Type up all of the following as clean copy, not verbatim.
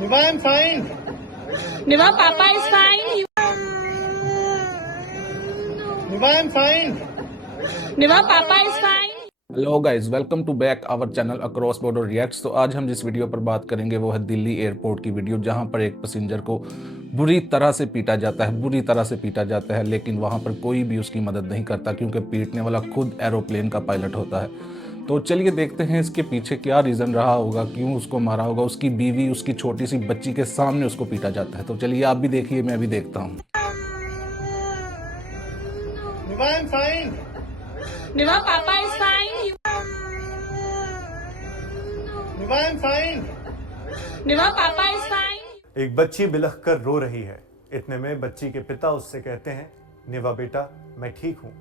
Niva, I'm fine. Niva, Papa is fine. Niva, I'm fine. Niva, Papa is fine. Hello guys, welcome to back our channel across border reacts. तो आज हम जिस video पर बात करेंगे वो है दिल्ली एयरपोर्ट की वीडियो, जहां पर एक पैसेंजर को बुरी तरह से पीटा जाता है, लेकिन वहां पर कोई भी उसकी मदद नहीं करता क्योंकि पीटने वाला खुद एरोप्लेन का पायलट होता है। तो चलिए देखते हैं इसके पीछे क्या रीज़न रहा होगा, क्यों उसको मारा होगा। उसकी बीवी, उसकी छोटी सी बच्ची के सामने उसको पीटा जाता है। तो चलिए आप भी देखिए, मैं भी देखता हूँ। Niva, I'm fine. Niva, Papa is fine. Niva, I'm fine. Niva, Papa is fine. एक बच्ची बिलख कर रो रही है। इतने में बच्ची के पिता उससे कहते हैं, नेवा बेटा, मैं ठीक हूँ।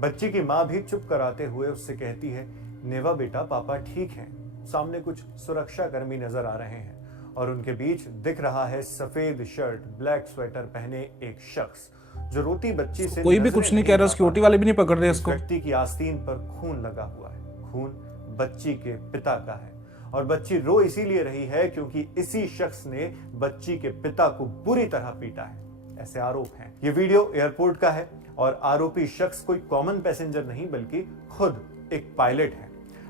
बच्ची की माँ भी चुप कराते हुए उससे कहती है, नेवा बेटा, पापा ठीक हैं। सामने कुछ सुरक्षा कर्मी नजर आ रहे हैं और उनके बीच दिख रहा है सफेद शर्ट, ब्लैक स्वेटर पहने एक शख्स जो रोती बच्ची से कोई भी कुछ नहीं कह रहा, सिक्योरिटी वाले भी नहीं पकड़ रहे इसको। व्यक्ति की आस्तीन पर खून लगा हुआ है। खून बच्ची के पिता का है और बच्ची रो इसीलिए रही है क्योंकि इसी शख्स ने बच्ची के पिता को बुरी तरह पीटा है, ऐसे आरोप हैं। ये वीडियो एयरपोर्ट का है और आरोपी शख्स कोई कॉमन पैसेंजर नहीं बल्कि खुद एक पायलट है।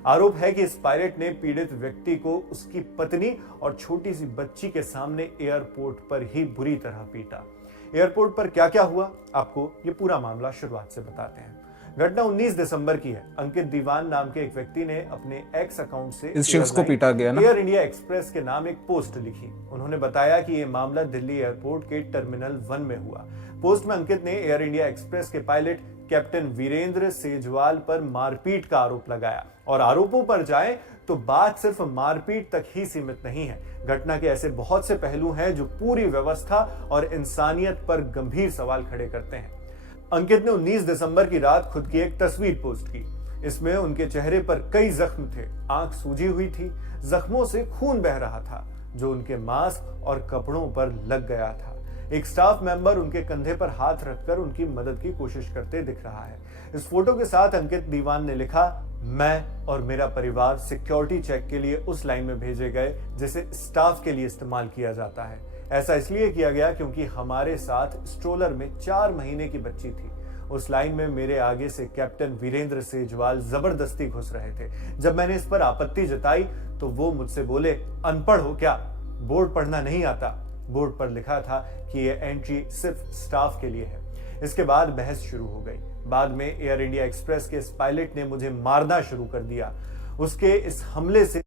आरोप है कि इस पायलट ने पीड़ित व्यक्ति को उसकी पत्नी और छोटी सी बच्ची के सामने एयरपोर्ट पर ही बुरी तरह पीटा। एयरपोर्ट पर क्या क्या हुआ, आपको ये पूरा मामला शुरुआत से बताते हैं। घटना 19 दिसंबर की है। अंकित दीवान नाम के एक व्यक्ति ने अपने एक्स अकाउंट से इस शख्स को पीटा गया ना। एयर इंडिया एक्सप्रेस के नाम एक पोस्ट लिखी। उन्होंने बताया कि ये मामला दिल्ली एयरपोर्ट के टर्मिनल 1 में हुआ। पोस्ट में अंकित ने एयर इंडिया एक्सप्रेस के पायलट कैप्टन वीरेंद्र सेजवाल पर मारपीट का आरोप लगाया और आरोपों पर जाएं तो बात सिर्फ मारपीट तक ही सीमित नहीं है। घटना के ऐसे बहुत से पहलू हैं जो पूरी व्यवस्था और इंसानियत पर गंभीर सवाल खड़े करते हैं। अंकित ने 19 दिसंबर की रात खुद की एक तस्वीर पोस्ट की। इसमें उनके चेहरे पर कई जख्म थे, आंख सूजी हुई थी, जख्मों से खून बह रहा था जो उनके मास्क और कपड़ों पर लग गया था। एक स्टाफ मेंबर उनके कंधे पर हाथ रखकर उनकी मदद की कोशिश करते दिख रहा है। इस फोटो के साथ अंकित दीवान ने लिखा, मैं और मेरा परिवार सिक्योरिटी चेक के लिए उस लाइन में भेजे गए जिसे स्टाफ के लिए इस्तेमाल किया जाता है। ऐसा इसलिए किया गया क्योंकि हमारे साथ स्ट्रोलर में 4 महीने की बच्ची थी। उस लाइन में मेरे आगे से कैप्टन वीरेंद्र सेजवाल जबरदस्ती घुस रहे थे। जब मैंने इस पर आपत्ति जताई तो वो मुझसे बोले, अनपढ़ हो क्या, बोर्ड पढ़ना नहीं आता। बोर्ड पर लिखा था कि यह एंट्री सिर्फ स्टाफ के लिए है। इसके बाद बहस शुरू हो गई। बाद में एयर इंडिया एक्सप्रेस के इस पायलट ने मुझे मारना शुरू कर दिया। उसके इस हमले से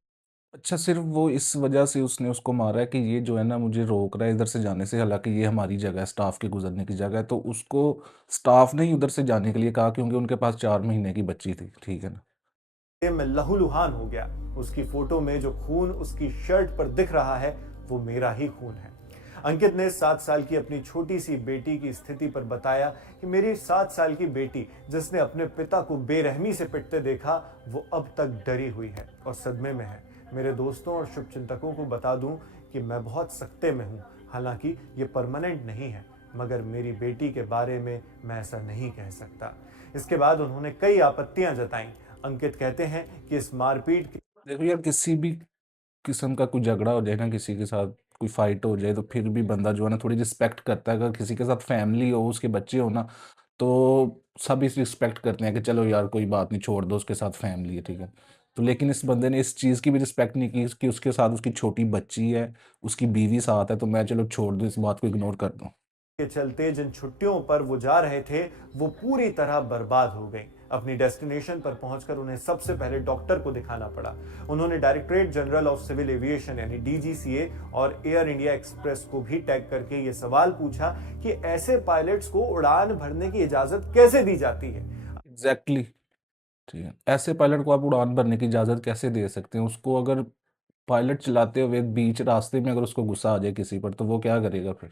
अच्छा, सिर्फ वो इस वजह से उसने उसको मारा है कि ये जो है ना मुझे रोक रहा है इधर से जाने से, हालांकि ये हमारी जगह है, स्टाफ के गुजरने की जगह है। तो उसको स्टाफ ने ही उधर से जाने के लिए कहा क्योंकि उनके पास 4 महीने की बच्ची थी। ठीक है ना। मैं लहूलुहान हो गया। उसकी फोटो में जो खून उसकी शर्ट पर दिख रहा है वो मेरा ही खून है। अंकित ने 7 साल की अपनी छोटी सी बेटी की स्थिति पर बताया कि मेरी 7 साल की बेटी जिसने अपने पिता को बेरहमी से पिटते देखा वो अब तक डरी हुई है और सदमे में है। मेरे दोस्तों और शुभचिंतकों को बता दूं कि मैं बहुत सख्ते में हूं। हालांकि ये परमानेंट नहीं है, मगर मेरी बेटी के बारे में मैं ऐसा नहीं कह सकता। इसके बाद उन्होंने कई आपत्तियां जताई। अंकित कहते हैं कि इस मारपीट देखो यार, किसी भी किस्म का कोई झगड़ा हो जाए ना, किसी के साथ कोई फाइट हो जाए, तो फिर भी बंदा जो है ना थोड़ी रिस्पेक्ट करता है। अगर किसी के साथ फैमिली हो, उसके बच्चे हो ना, तो सब इस रिस्पेक्ट करते हैं कि चलो यार कोई बात नहीं, छोड़ दो, उसके साथ फैमिली है। ठीक है। तो लेकिन इस बंदे ने इस चीज़ की भी रिस्पेक्ट नहीं की कि उसके साथ उसकी छोटी बच्ची है, उसकी बीवी साथ है, तो मैं चलो छोड़ दूँ, इस बात को इग्नोर कर दूँ। के चलते जिन छुट्टियों पर वो जा रहे थे वो पूरी तरह बर्बाद हो गई। अपनी डेस्टिनेशन पर पहुंचकर उन्हें सबसे पहले डॉक्टर को दिखाना पड़ा। उन्होंने directorate general of civil aviation यानी डीजीसीए और एयर इंडिया एक्सप्रेस को भी टैग करके ये सवाल पूछा कि ऐसे पायलट्स को उड़ान भरने की इजाजत कैसे दी जाती है। एग्जैक्टली। ठीक है। ऐसे पायलट को आप उड़ान भरने की इजाज़त कैसे दे सकते हैं? उसको अगर पायलट चलाते हुए बीच रास्ते में अगर उसको गुस्सा आ जाए किसी पर, तो वो क्या करेगा फिर?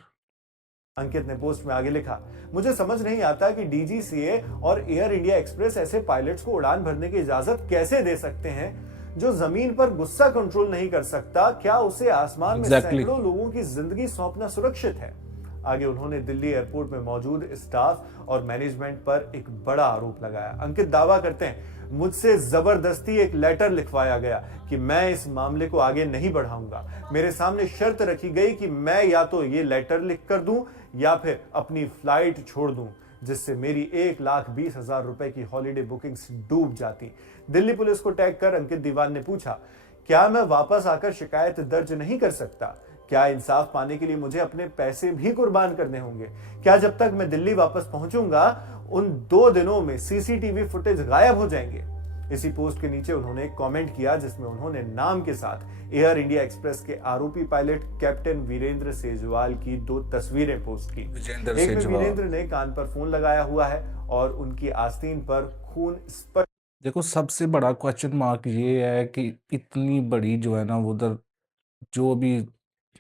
अंकित ने पोस्ट में आगे लिखा, मुझे समझ नहीं आता कि डीजीसीए और एयर इंडिया एक्सप्रेस ऐसे पायलट्स को उड़ान भरने की इजाजत कैसे दे सकते हैं जो जमीन पर गुस्सा कंट्रोल नहीं कर सकता। क्या उसे आसमान में सैकड़ों लोगों की जिंदगी सौंपना सुरक्षित है? आगे उन्होंने दिल्ली एयरपोर्ट में मौजूद स्टाफ और मैनेजमेंट पर एक बड़ा आरोप लगाया। अंकित दावा करते हैं, मुझसे जबरदस्ती एक लेटर लिखवाया गया कि मैं इस मामले को आगे नहीं बढ़ाऊंगा। मेरे सामने शर्त रखी गई कि मैं या तो ये लेटर लिख कर दूं या फिर अपनी फ्लाइट छोड़ दूं, जिससे मेरी 1,20,000 रुपए की हॉलिडे बुकिंग्स डूब जाती। दिल्ली पुलिस को टैग कर अंकित दीवान ने पूछा, क्या मैं वापस आकर शिकायत दर्ज नहीं कर सकता? क्या इंसाफ पाने के लिए मुझे अपने पैसे भी कुर्बान करने होंगे? क्या जब तक मैं दिल्ली वापस पहुंचूंगा उन 2 दिनों में सीसीटीवी फुटेज गायब हो जाएंगे? इसी पोस्ट के नीचे उन्होंने एक कमेंट किया जिसमें उन्होंने नाम के साथ एयर इंडिया एक्सप्रेस के आरोपी पायलट कैप्टन वीरेंद्र सेजवाल की 2 तस्वीरें पोस्ट की। एक में वीरेंद्र ने कान पर फोन लगाया हुआ है और उनकी आस्तीन पर खून स्पष्ट। देखो, सबसे बड़ा क्वेश्चन मार्क ये है कि इतनी बड़ी जो है ना, उधर जो भी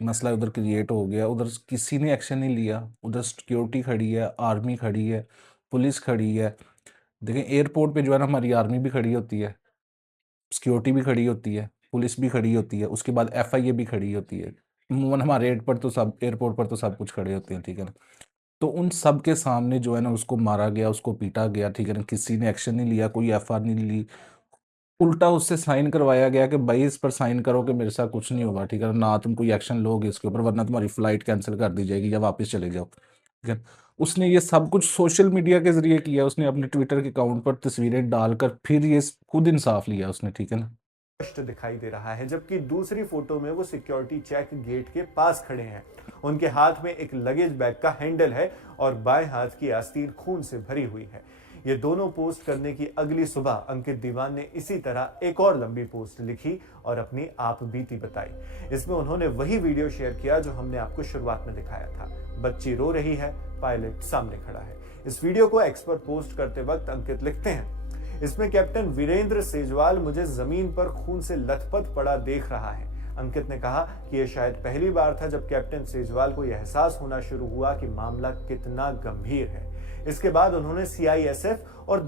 मसला उधर क्रिएट हो गया, उधर किसी ने एक्शन नहीं लिया। उधर सिक्योरिटी खड़ी है, आर्मी खड़ी है, पुलिस खड़ी है। देखें, एयरपोर्ट पे जो है ना, हमारी आर्मी भी खड़ी होती है, सिक्योरिटी भी खड़ी होती है, पुलिस भी खड़ी होती है, उसके बाद FIA भी खड़ी होती है। अमूमन हमारे एयरपोर्ट पर तो सब कुछ खड़े होते हैं, ठीक है ना। तो उन सब के सामने जो है ना, उसको मारा गया, उसको पीटा गया, ठीक है ना। किसी ने एक्शन नहीं लिया, कोई FR नहीं ली। उल्टा उससे साइन करवाया गया कि भाई इस पर साइन करो कि मेरे साथ कुछ नहीं होगा, ठीक है ना। तुम कोई एक्शन लोगे इसके ऊपर, वरना तुम्हारी फ्लाइट कैंसिल कर दी जाएगी या वापस चले जाओ, ठीक है। उसने ये सब कुछ सोशल मीडिया के जरिए किया। उसने अपने ट्विटर के अकाउंट पर तस्वीरें डालकर फिर ये खुद इंसाफ लिया उसने, ठीक है ना। दिखाई दे रहा है, जबकि दूसरी फोटो में वो सिक्योरिटी चेक गेट के पास खड़े हैं। उनके हाथ में एक लगेज बैग का हैंडल है और बाएं हाथ की आस्तीन खून से भरी हुई है। ये दोनों पोस्ट करने की अगली सुबह अंकित दीवान ने इसी तरह एक और लंबी पोस्ट लिखी और अपनी आप बीती बताई। इसमें उन्होंने वही वीडियो शेयर किया जो हमने आपको शुरुआत में दिखाया था। बच्ची रो रही है, पायलट सामने खड़ा है। इस वीडियो को एक्स पर पोस्ट करते वक्त अंकित लिखते हैं, इसमें कैप्टन वीरेंद्र सेजवाल मुझे जमीन पर खून से लथपथ पड़ा देख रहा है। अंकित ने कहा कि यह शायद पहली बार था जब कैप्टन सेजवाल को यह एहसास होना शुरू हुआ कि मामला कितना गंभीर है। इसके बाद उन्होंने CISF और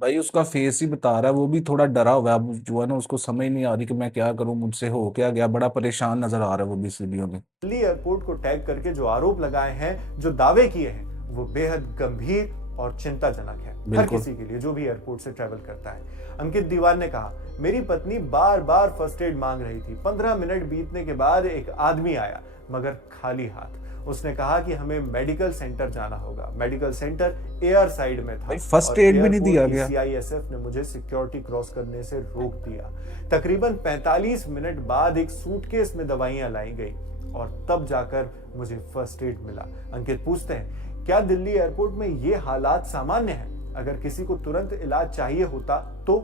भाई उसका फेस ही बता रहा है, वो भी थोड़ा डरा हुआ है। अब जो है ना, उसको समझ नहीं आ रही कि मैं क्या करूं, मुझसे हो क्या गया। बड़ा परेशान नजर आ रहा है वो भी इस वीडियो में। दिल्ली एयरपोर्ट को टैग करके जो आरोप लगाए हैं, जो दावे किए हैं, वो बेहद गंभीर और चिंताजनक है हर किसी के लिए जो भी एयरपोर्ट से ट्रैवल करता है। अंकित दीवान ने कहा, मेरी पत्नी बार बार फर्स्ट एड मांग रही थी। 15 मिनट बीतने के बाद एक आदमी आया, मगर खाली हाथ। उसने कहा कि हमें मेडिकल सेंटर जाना होगा। मेडिकल सेंटर एयर साइड में था। फर्स्ट एड भी नहीं दिया गया। CISF ने मुझे सिक्योरिटी क्रॉस करने से रोक दिया। तकरीबन 45 मिनट बाद एक सूटकेस में दवाइयां लाई गई और तब जाकर मुझे फर्स्ट एड मिला। अंकित पूछते हैं, क्या दिल्ली एयरपोर्ट में ये हालात सामान्य है? अगर किसी को तुरंत इलाज चाहिए होता तो?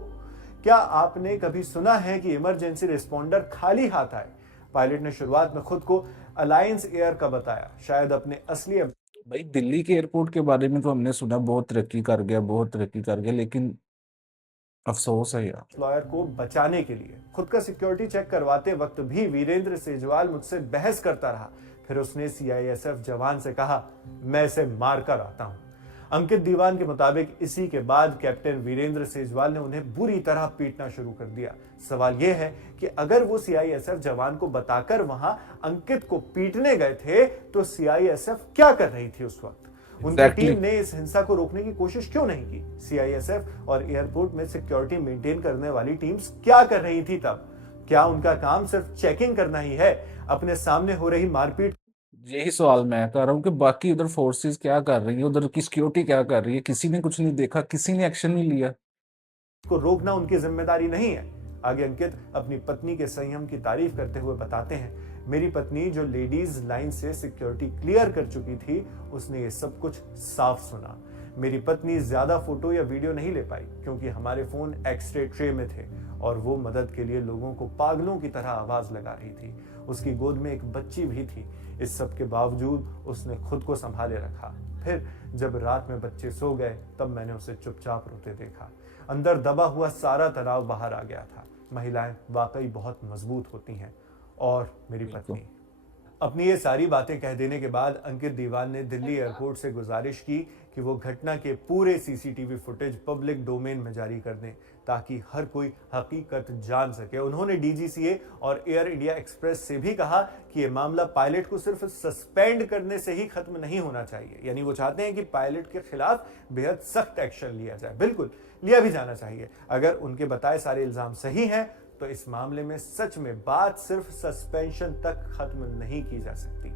क्या आपने कभी सुना है कि इमरजेंसी रिस्पॉन्डर खाली हाथ आए? पायलट ने शुरुआत में खुद को अलायंस एयर का बताया, शायद अपने असली। भाई दिल्ली के एयरपोर्ट के बारे में तो हमने सुना बहुत तरक्की कर गया, बहुत तरक्की कर गया, लेकिन अफसोस है यार। लॉयर को बचाने के लिए खुद का सिक्योरिटी चेक करवाते वक्त भी वीरेंद्र सेजवाल मुझसे बहस करता रहा। फिर उसने CISF जवान से कहा, मैं इसे मार कर आता हूं। अंकित दीवान के मुताबिक इसी के बाद कैप्टन वीरेंद्र सेजवाल ने उन्हें बुरी तरह पीटना शुरू कर दिया। सवाल यह है कि अगर वो CISF जवान को बताकर वहां अंकित को पीटने गए थे तो CISF क्या कर रही थी उस वक्त? उनकी टीम ने इस हिंसा को रोकने की कोशिश क्यों नहीं की? CISF और एयरपोर्ट में सिक्योरिटी मेंटेन करने वाली टीम्स क्या कर रही थी तब? क्या उनका काम सिर्फ चेकिंग करना ही है? अपने सामने हो रही मारपीट, यही सवाल मैं कर रहा हूँ कि बाकी उधर फोर्सेस क्या कर रही है, उधर की सिक्योरिटी क्या कर रही है? किसी ने कुछ नहीं देखा, किसी ने एक्शन नहीं लिया। को रोकना उनकी जिम्मेदारी नहीं है। आगे अंकित अपनी पत्नी के संयम की तारीफ करते हुए बताते हैं, मेरी पत्नी जो लेडीज लाइन से सिक्योरिटी क्लियर कर चुकी थी, उसने ये सब कुछ साफ सुना। मेरी पत्नी ज्यादा फोटो या वीडियो नहीं ले पाई क्योंकि हमारे फोन एक्सरे ट्रे में थे और वो मदद के लिए लोगों को पागलों की तरह आवाज लगा रही थी। उसकी गोद में एक बच्ची भी थी। इस सब के बावजूद उसने खुद को संभाले रखा। फिर जब रात में बच्चे सो गए तब मैंने उसे चुपचाप रोते देखा। अंदर दबा हुआ सारा तनाव बाहर आ गया था। महिलाएं वाकई बहुत मजबूत होती हैं और मेरी पत्नी। अपनी ये सारी बातें कह देने के बाद अंकित दीवान ने दिल्ली एयरपोर्ट से गुजारिश की कि वो घटना के पूरे सीसीटीवी फुटेज पब्लिक डोमेन में जारी कर दें ताकि हर कोई हकीकत जान सके। उन्होंने डीजीसीए और एयर इंडिया एक्सप्रेस से भी कहा कि ये मामला पायलट को सिर्फ सस्पेंड करने से ही खत्म नहीं होना चाहिए, यानी वो चाहते हैं कि पायलट के खिलाफ बेहद सख्त एक्शन लिया जाए। बिल्कुल लिया भी जाना चाहिए। अगर उनके बताए सारे इल्जाम सही हैं तो इस मामले में सच में बात सिर्फ सस्पेंशन तक खत्म नहीं की जा सकती।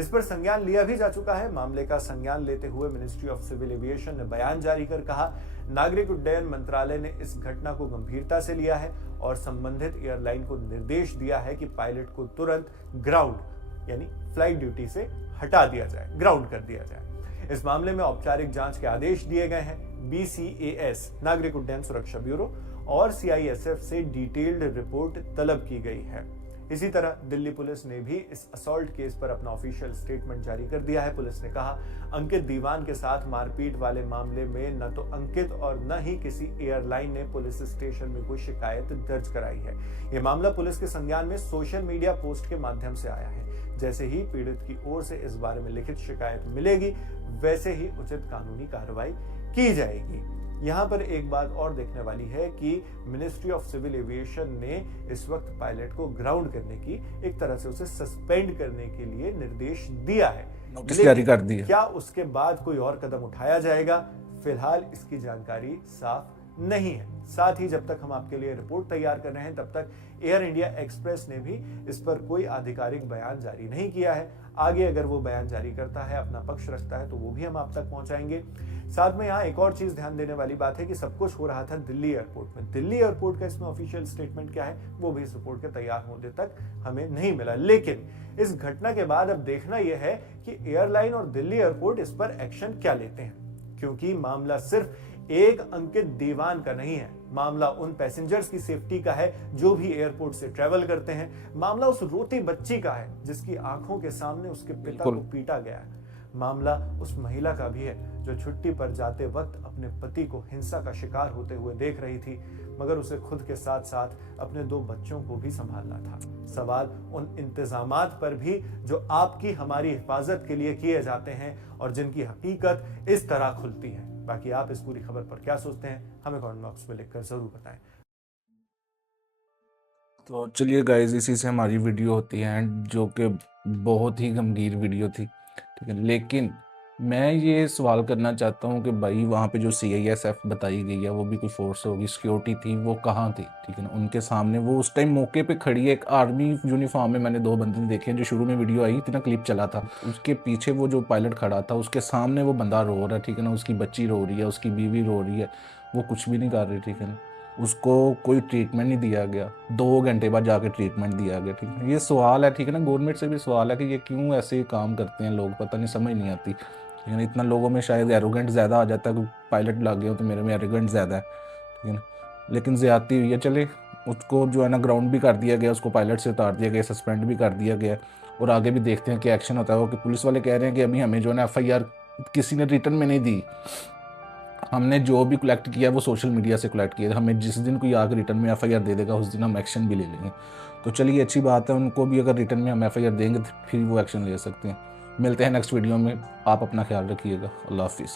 इस पर संज्ञान लिया भी जा चुका है। मामले का संज्ञान लेते हुए मिनिस्ट्री ऑफ सिविल एविएशन ने बयान जारी कर कहा, नागरिक उड्डयन मंत्रालय ने इस घटना को गंभीरता से लिया है और संबंधित एयरलाइन को निर्देश दिया है कि पायलट को तुरंत ग्राउंड यानी फ्लाइट ड्यूटी से हटा दिया जाए, ग्राउंड कर दिया जाए। इस मामले में औपचारिक जांच के आदेश दिए गए हैं। BCAS नागरिक उड्डयन सुरक्षा ब्यूरो और CISF से डिटेल्ड रिपोर्ट तलब की गई है। इसी तरह दिल्ली पुलिस ने भी इस असॉल्ट केस पर अपना ऑफिशियल स्टेटमेंट जारी कर दिया है। पुलिस ने कहा, अंकित दीवान के साथ मारपीट वाले मामले में न तो अंकित और न ही किसी एयरलाइन ने पुलिस स्टेशन में कोई शिकायत दर्ज कराई है। यह मामला पुलिस के संज्ञान में सोशल मीडिया पोस्ट के माध्यम से आया है। जैसे ही पीड़ित की ओर से इस बारे में लिखित शिकायत मिलेगी, वैसे ही उचित कानूनी कार्रवाई की जाएगी। यहाँ पर एक बात और देखने वाली है कि मिनिस्ट्री ऑफ सिविल एविएशन ने इस वक्त पायलट को ग्राउंड करने की, एक तरह से उसे सस्पेंड करने के लिए निर्देश दिया है, नोटिस जारी कर दिया। क्या उसके बाद कोई और कदम उठाया जाएगा, फिलहाल इसकी जानकारी साफ नहीं है। साथ ही जब तक हम आपके लिए रिपोर्ट तैयार कर रहे हैं, तब तक एयर इंडिया एक्सप्रेस ने भी इस पर कोई आधिकारिक बयान जारी नहीं किया है। आगे अगर वो बयान जारी करता है, अपना पक्ष रखता है, तो वो भी हम आप तक पहुंचाएंगे। साथ में यहाँ एक और चीज ध्यान देने वाली बात है कि सब कुछ हो रहा था दिल्ली एयरपोर्ट में। दिल्ली एयरपोर्ट का इसमें ऑफिशियल स्टेटमेंट क्या है, वो भी इस रिपोर्ट के तैयार होने तक हमें नहीं मिला। लेकिन इस घटना के बाद अब देखना यह है कि एयरलाइन और दिल्ली एयरपोर्ट इस पर एक्शन क्या लेते हैं, क्योंकि मामला सिर्फ एक अंकित दीवान का नहीं है। मामला उन पैसेंजर्स की सेफ्टी का है जो भी एयरपोर्ट से ट्रेवल करते हैं। मामला उस रोती बच्ची का है जिसकी आंखों के सामने उसके पिता को पीटा गया है। मामला उस महिला का भी है जो छुट्टी पर जाते वक्त अपने पति को हिंसा का शिकार होते हुए देख रही थी, मगर उसे खुद के साथ साथ अपने 2 बच्चों को भी संभालना था। सवाल उन इंतजामात पर भी जो आपकी हमारी हिफाजत के लिए किए जाते हैं और जिनकी हकीकत इस तरह खुलती है। बाकी आप इस पूरी खबर पर क्या सोचते हैं, हमें कमेंट बॉक्स में लिखकर जरूर बताएं। तो चलिए गाइज, इसी से हमारी वीडियो होती है, जो कि बहुत ही गंभीर वीडियो थी, ठीक है। लेकिन मैं ये सवाल करना चाहता हूँ कि भाई वहाँ पे जो CISF बताई गई है, वो भी कोई फोर्स होगी, सिक्योरिटी थी, वो कहाँ थी, ठीक है ना। उनके सामने वो उस टाइम मौके पे खड़ी है, एक आर्मी यूनिफॉर्म में मैंने 2 बंदे देखे हैं। जो शुरू में वीडियो आई थी ना, क्लिप चला था, उसके पीछे वो जो पायलट खड़ा था, उसके सामने वो बंदा रो रहा है, ठीक है ना। उसकी बच्ची रो रही है, उसकी बीवी रो रही है, वो कुछ भी नहीं कर रही, ठीक है ना। उसको कोई ट्रीटमेंट नहीं दिया गया, 2 घंटे बाद जाके ट्रीटमेंट दिया गया, ठीक है। ये सवाल है, ठीक है ना, गवर्नमेंट से भी सवाल है कि ये क्यों ऐसे काम करते हैं लोग, पता नहीं, समझ नहीं आती, ठीक है ना। इतना लोगों में शायद एरोगेंट ज़्यादा आ जाता है कि पायलट लग गए हो तो मेरे में एरोगेंट ज़्यादा है, ठीक है ना। लेकिन ज़्यादती हुई है। चले, उसको जो है ना ग्राउंड भी कर दिया गया, उसको पायलट से उतार दिया गया, सस्पेंड भी कर दिया गया, और आगे भी देखते हैं कि एक्शन होता है। वो कि पुलिस वाले कह रहे हैं कि अभी हमें जो है ना FIR किसी ने रिटर्न में नहीं दी, हमने जो भी कलेक्ट किया वो सोशल मीडिया से कलेक्ट किया, हमें जिस दिन कोई आगे रिटर्न में FIR दे देगा उस दिन हम एक्शन भी ले लेंगे। तो चलिए, अच्छी बात है, उनको भी अगर रिटर्न में हम FIR देंगे तो फिर वो एक्शन ले सकते हैं। मिलते हैं नेक्स्ट वीडियो में, आप अपना ख्याल रखिएगा। अल्लाह हाफिज़।